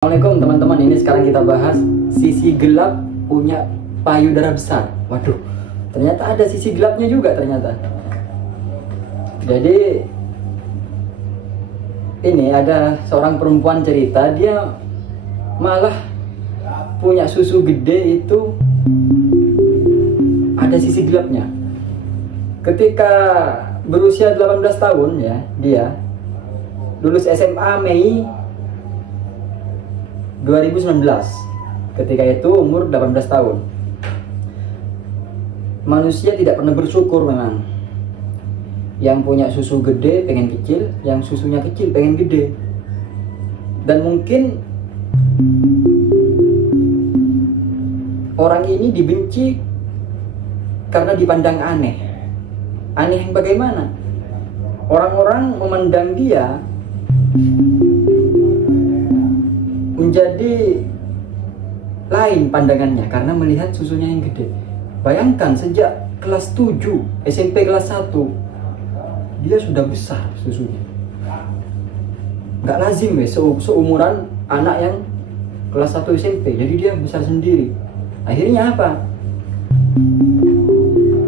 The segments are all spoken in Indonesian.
Assalamualaikum teman-teman, ini sekarang kita bahas sisi gelap punya payudara besar. Waduh, ternyata ada sisi gelapnya juga ternyata. Jadi ini ada seorang perempuan cerita, dia malah punya susu gede itu ada sisi gelapnya. Ketika berusia 18 tahun ya, dia lulus SMA Mei 2019. Ketika itu umur 18 tahun. Manusia tidak pernah bersyukur memang. Yang punya susu gede pengen kecil, yang susunya kecil pengen gede. Dan mungkin orang ini dibenci karena dipandang aneh. Aneh yang bagaimana? Orang-orang memandang dia menjadi lain pandangannya karena melihat susunya yang gede. Bayangkan sejak kelas 7 SMP kelas 1 dia sudah besar susunya. Nggak lazim seumuran anak yang kelas 1 SMP, jadi dia besar sendiri. Akhirnya apa?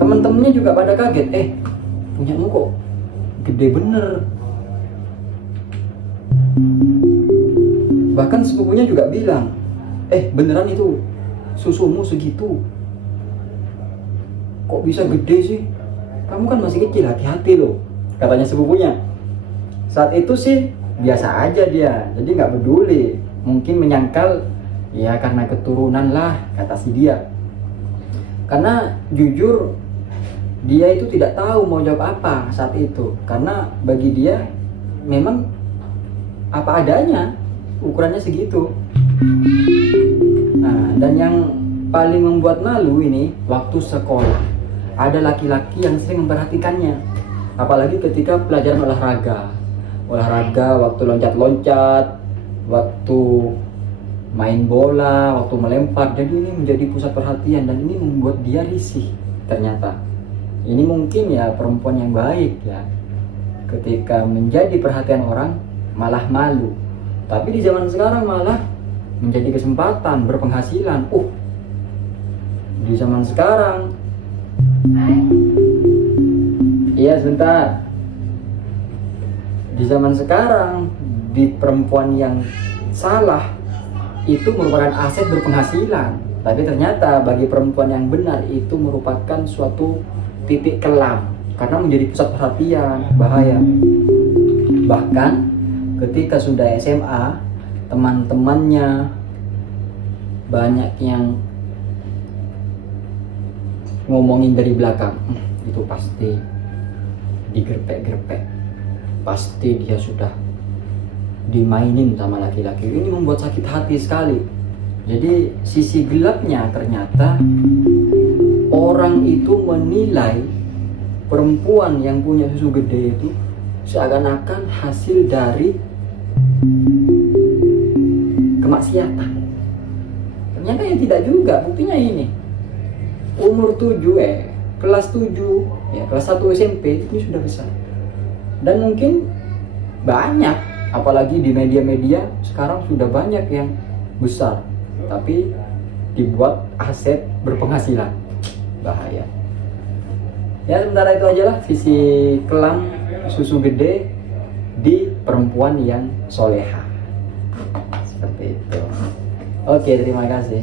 Temen-temennya juga pada kaget, punyamu kok gede bener. Bahkan sepupunya juga bilang, beneran itu susumu segitu? Kok bisa gede sih? Kamu kan masih kecil, hati-hati loh, katanya sepupunya. Saat itu sih biasa aja dia, jadi nggak peduli. Mungkin menyangkal ya karena keturunan lah, kata si dia. Karena jujur dia itu tidak tahu mau jawab apa saat itu, karena bagi dia memang apa adanya, ukurannya segitu. Nah, dan yang paling membuat malu ini waktu sekolah, ada laki-laki yang sering memperhatikannya, apalagi ketika pelajaran olahraga, waktu loncat-loncat, waktu main bola, waktu melempar. Jadi ini menjadi pusat perhatian dan ini membuat dia risih. Ternyata ini mungkin ya perempuan yang baik ya, ketika menjadi perhatian orang malah malu. Tapi di zaman sekarang malah menjadi kesempatan berpenghasilan. Di zaman sekarang, iya sebentar. Di zaman sekarang, di perempuan yang salah itu merupakan aset berpenghasilan. Tapi ternyata bagi perempuan yang benar itu merupakan suatu titik kelam karena menjadi pusat perhatian, bahaya. Bahkan ketika sudah SMA, teman-temannya banyak yang ngomongin dari belakang, itu pasti digerpek-gerpek, pasti dia sudah dimainin sama laki-laki. Ini membuat sakit hati sekali. Jadi sisi gelapnya ternyata orang itu menilai perempuan yang punya susu gede itu seakan-akan hasil dari kemaksiatan. Ternyata ya tidak juga. Buktinya ini umur 7 kelas 7 ya, kelas 1 SMP ini sudah besar. Dan mungkin banyak, apalagi di media-media sekarang sudah banyak yang besar tapi dibuat aset berpenghasilan. Bahaya. Ya sementara itu aja lah sisi kelam susu gede di perempuan yang soleha. Seperti itu. Oke, terima kasih.